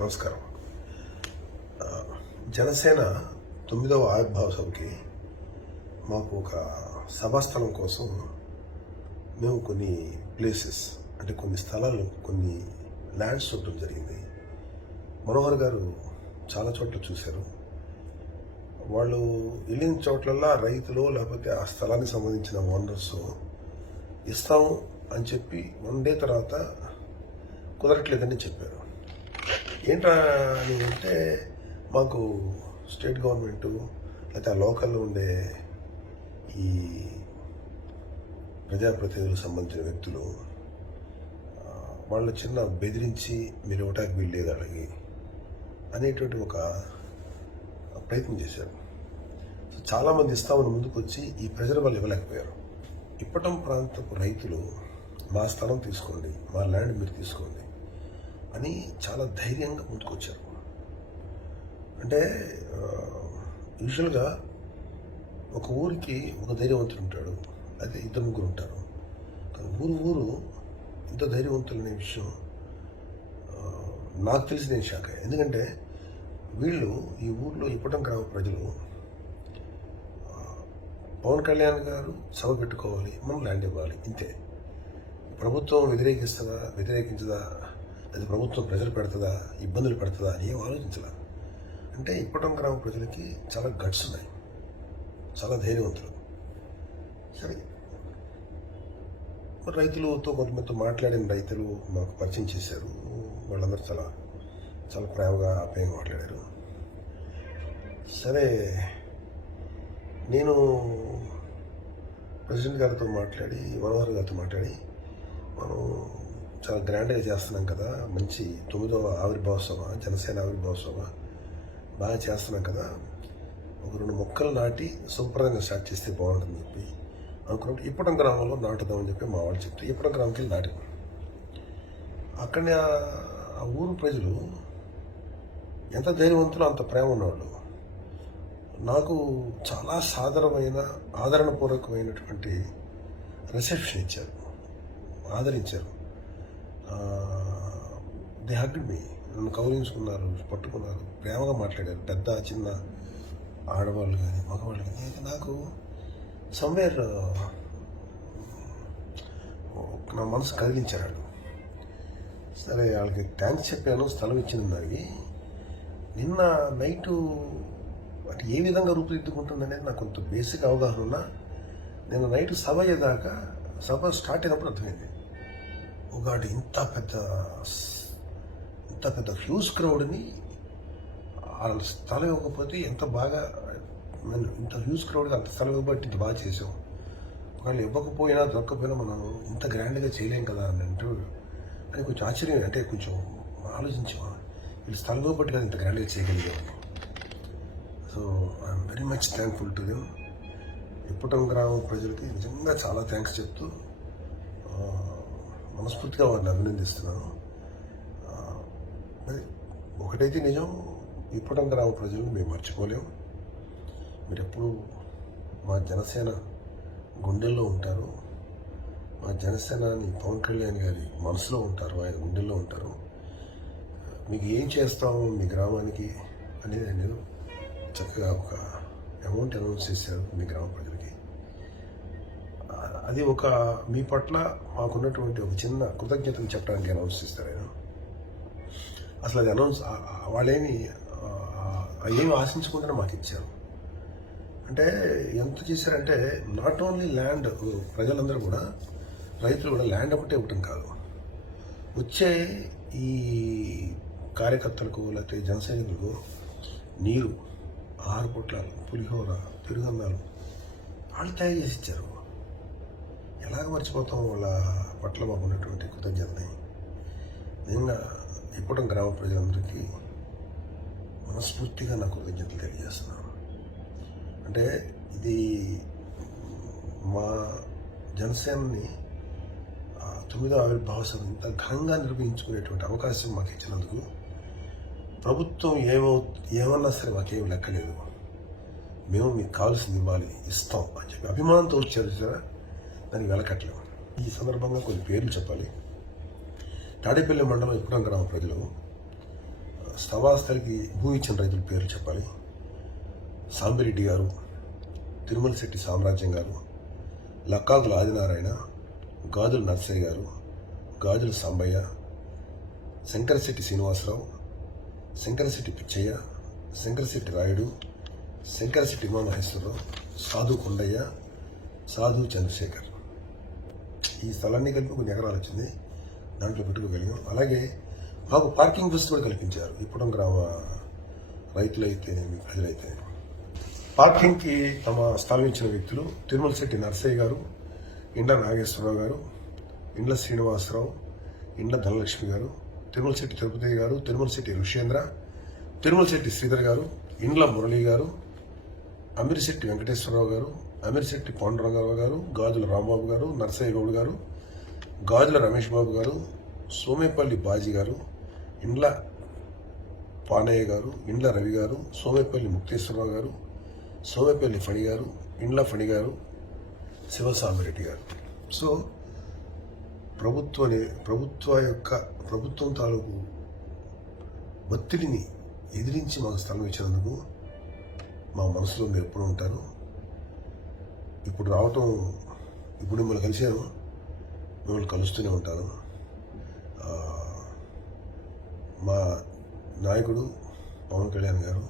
నమస్కారం. జనసేన తొమ్మిదవ ఆవిర్భావ సభకి మాకు ఒక సభాస్థలం కోసం మేము కొన్ని ప్లేసెస్ అంటే కొన్ని స్థలాలు కొన్ని ల్యాండ్స్ చూడటం జరిగింది. మనోహర్ గారు చాలా చోట్ల చూశారు. వాళ్ళు వెళ్ళిన చోట్లల్లా రైతులు లేకపోతే ఆ స్థలానికి సంబంధించిన ఓనర్స్ ఇస్తాము అని చెప్పి వన్ డే తర్వాత కుదరట్లేదని చెప్పారు. ఏంట్రా అని అంటే మాకు స్టేట్ గవర్నమెంట్ లేకపోతే ఆ లోకల్లో ఉండే ఈ ప్రజాప్రతినిధులకు సంబంధించిన వ్యక్తులు వాళ్ళు చిన్న బెదిరించి మీరు ఇవ్వటానికి వీల్లేదు అడిగి అనేటువంటి ఒక ప్రయత్నం చేశారు. సో చాలామంది ఇస్తామని ముందుకు వచ్చి ఈ ప్రజలు వాళ్ళు ఇవ్వలేకపోయారు. ఇప్పటం ప్రాంతపు రైతులు మా స్థలం తీసుకోండి మా ల్యాండ్ మీరు తీసుకోండి అని చాలా ధైర్యంగా ముందుకొచ్చారు. అంటే యూజువల్గా ఒక ఊరికి ఒక ధైర్యవంతుడు ఉంటాడు. అదే ఇద్దరు ముగ్గురు ఉంటారు. కానీ ఊరు ఊరు ఇంత ధైర్యవంతులు అనే విషయం నాకు తెలిసి నేను షాక్ అయ్యా. ఎందుకంటే వీళ్ళు ఈ ఊర్లో ఇప్పటం గ్రామ ప్రజలు. పవన్ కళ్యాణ్ గారు సభ పెట్టుకోవాలి మనం ల్యాండ్ ఇవ్వాలి ఇంతే. ప్రభుత్వం వ్యతిరేకిస్తుందా వ్యతిరేకించదా అది ప్రభుత్వం ప్రజలు పెడుతుందా ఇబ్బందులు పెడుతుందా అని ఏం అంటే ఇప్పటం గ్రామ ప్రజలకి చాలా గట్స్ ఉన్నాయి. చాలా ధైర్యవంతులు. సరే. రైతులతో కొంతమందితో మాట్లాడిన రైతులు మాకు పరిచయం చేశారు. వాళ్ళందరూ చాలా చాలా ప్రేమగా ఆప్యాయంగా మాట్లాడారు. సరే. నేను ప్రెసిడెంట్ గారితో మాట్లాడి మనోహర్ గారితో మాట్లాడి మనం చాలా గ్రాండ్గా చేస్తున్నాం కదా. మంచి తొమ్మిదవ ఆవిర్భావ జనసేన ఆవిర్భావ బాగా చేస్తున్నాం కదా. ఒక రెండు మొక్కలు నాటి శుభ్రంగా స్టార్ట్ చేస్తే బాగుంటుంది చెప్పి అనుకున్నప్పుడు ఇప్పటం గ్రామంలో నాటుదామని చెప్పి మా వాళ్ళు చెప్తే ఇప్పటం గ్రామంకి వెళ్ళి నాటి అక్కడ ఆ ఊరు ప్రజలు ఎంత ధైర్యవంతులు అంత ప్రేమ ఉన్నవాళ్ళు. నాకు చాలా సాధారణమైన ఆదరణపూర్వకమైనటువంటి రిసెప్షన్ ఇచ్చారు. ఆదరించారు. దే హగ్డ్ మీ నన్ను కౌలించుకున్నారు పట్టుకున్నారు. ప్రేమగా మాట్లాడారు. పెద్ద చిన్న ఆడవాళ్ళు కానీ మగవాళ్ళు కానీ. అయితే నాకు సమ్వేర్ నా మనసు కదిలించారు సరే వాళ్ళకి థ్యాంక్స్ చెప్పాను స్థలం ఇచ్చిన దానికి నిన్న నైటు అంటే ఏ విధంగా రూపుదిద్దుకుంటుంది అనేది నాకు కొంత బేసిక్ అవగాహన ఉన్నా నేను నైట్ సభ అయ్యేదాకా సభ స్టార్ట్ అయినప్పుడు అర్థమైంది. ఒకటి ఇంత పెద్ద ఇంత పెద్ద హ్యూజ్ క్రౌడ్ని వాళ్ళ స్థలం ఇవ్వకపోతే ఎంత బాగా మనం ఇంత హ్యూజ్ క్రౌడ్గా అంత స్థలం ఇవ్వబట్టి ఇంత బాగా చేసాం. ఒకవేళ ఇవ్వకపోయినా దొరకపోయినా మనం ఇంత గ్రాండ్గా చేయలేం కదా అని అంటూ అని కొంచెం ఆశ్చర్యం. అంటే కొంచెం ఆలోచించాం వీళ్ళు స్థలం ఇవ్వబట్టి కదా ఇంత గ్రాండ్గా చేయగలిగాం. So I'm very much thankful to them Ippatam గ్రామం ప్రజలకి నిజంగా చాలా థ్యాంక్స్ చెప్తూ మనస్ఫూర్తిగా వారిని అభినందిస్తున్నాను. మరి ఒకటైతే నిజం ఇప్పటం గ్రామ ప్రజలను మేము మర్చిపోలేం. మీరు ఎప్పుడు మా జనసేన గుండెల్లో ఉంటారు. మా జనసేనాని పవన్ కళ్యాణ్ గారి మనసులో ఉంటారు ఆయన గుండెల్లో ఉంటారు. మీకు ఏం చేస్తాము మీ గ్రామానికి అనేది నేను చక్కగా ఒక అమౌంట్ అనౌన్స్ చేశారు మీ గ్రామ ప్రజలు. అది ఒక మీ పట్ల మాకున్నటువంటి ఒక చిన్న కృతజ్ఞతలు చెప్పడానికి అనౌన్స్ చేస్తారు ఆయన. అసలు అది అనౌన్స్ వాళ్ళేమి ఏమి ఆశించకుండా మాకు ఇచ్చారు. అంటే ఎంత చేశారంటే నాట్ ఓన్లీ ల్యాండ్ ప్రజలందరూ కూడా రైతులు కూడా ల్యాండ్ ఒకటే ఇవ్వటం కాదు. వచ్చే ఈ కార్యకర్తలకు లేకపోతే జనసైనికులకు నీరు ఆహార పొట్లాలు పులిహోర తిరుగన్నాలు వాళ్ళు తయారు చేసి ఇచ్చారు. ఎలాగ మర్చిపోతాం వాళ్ళ పట్ల మాకు ఉన్నటువంటి కృతజ్ఞతని? నిజంగా ఇప్పటి గ్రామ ప్రజలందరికీ మనస్ఫూర్తిగా నా కృతజ్ఞతలు తెలియజేస్తున్నాను. అంటే ఇది మా జనసేనని తొమ్మిదో ఆవిర్భావ సభ ఇంత ఘనంగా నిర్వహించుకునేటువంటి అవకాశం మాకు ఇచ్చినందుకు ప్రభుత్వం ఏమో ఏమన్నా సరే మాకేం లెక్కలేదు. మేము మీకు కావాల్సింది ఇవ్వాలి ఇస్తాం అని చెప్పి అభిమానంతో వచ్చారు సరే దానికి వెలకట్లేము ఈ సందర్భంగా కొన్ని పేర్లు చెప్పాలి. తాడేపల్లి మండలం ఇప్పుడం గ్రామ ప్రజలు. స్థవాస్థలికి భూమి ఇచ్చిన రైతుల పేర్లు చెప్పాలి. సాంబిరెడ్డి గారు తిరుమల శెట్టి సామ్రాజ్యం గారు లక్కాదుల ఆదినారాయణ గాజుల నర్సయ్య గారు గాజుల సాంబయ్య శంకరశెట్టి శ్రీనివాసరావు శంకరశెట్టి పిచ్చయ్య శంకరశెట్టి రాయుడు శంకరశెట్టి ఉమామహేశ్వరరావు సాధు కొండయ్య సాధు చంద్రశేఖర్. ఈ స్థలాన్ని కలిపి కొన్ని ఎకరాలు వచ్చింది. దాంట్లో పెట్టుకోగలిగాం అలాగే మాకు పార్కింగ్ బస్సు కూడా కల్పించారు. ఇప్పుడం గ్రామ రైతులైతేనేమి ప్రజలైతేనేమి పార్కింగ్కి తమ స్థలం ఇచ్చిన వ్యక్తులు తిరుమల శెట్టి నర్సయ్య గారు ఇండ్ల నాగేశ్వరరావు గారు ఇండ్ల శ్రీనివాసరావు ఇండ్ల ధనలక్ష్మి గారు తిరుమల శెట్టి తిరుపతి గారు తిరుమల శెట్టి ఋషేంద్ర తిరుమల శెట్టి శ్రీధర్ గారు ఇండ్ల మురళి గారు అమీర్శెట్టి వెంకటేశ్వరరావు గారు అమీర్శెట్టి పాండురంగరావు గారు గాజుల రాంబాబు గారు నరసయ్య గౌడ్ గారు గాజుల రమేష్ బాబు గారు సోమేపల్లి బాజీ గారు ఇండ్ల పానయ్య గారు ఇండ్ల రవి గారు సోమేపల్లి ముక్తేశ్వరరావు గారు సోమేపల్లి ఫణి గారు ఇండ్ల ఫణి గారు శివసామిరెడ్డి గారు. సో ప్రభుత్వ ప్రభుత్వ యొక్క ప్రభుత్వం తాలూకు ఒత్తిడిని ఎదిరించి మాకు స్థలం ఇచ్చినందుకు మా మనసులో మీరు ఎప్పుడు ఉంటారు. ఇప్పుడు రావటం ఇప్పుడు మిమ్మల్ని కలిశాను. మిమ్మల్ని కలుస్తూనే ఉంటాను. మా నాయకుడు పవన్ కళ్యాణ్ గారు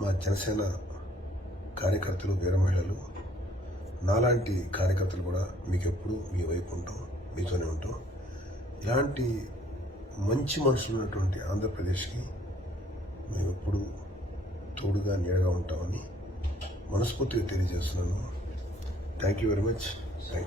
మా జనసేన కార్యకర్తలు వీర మహిళలు నాలాంటి కార్యకర్తలు కూడా మీకు ఎప్పుడు మీ వైపు ఉంటాం మీతోనే ఉంటాం. ఇలాంటి మంచి మనుషులు ఉన్నటువంటి ఆంధ్రప్రదేశ్కి మేము ఎప్పుడు తోడుగా నీడగా ఉంటామని మనస్ఫూర్తిగా తెలియజేస్తున్నాను. Thank you very much thank you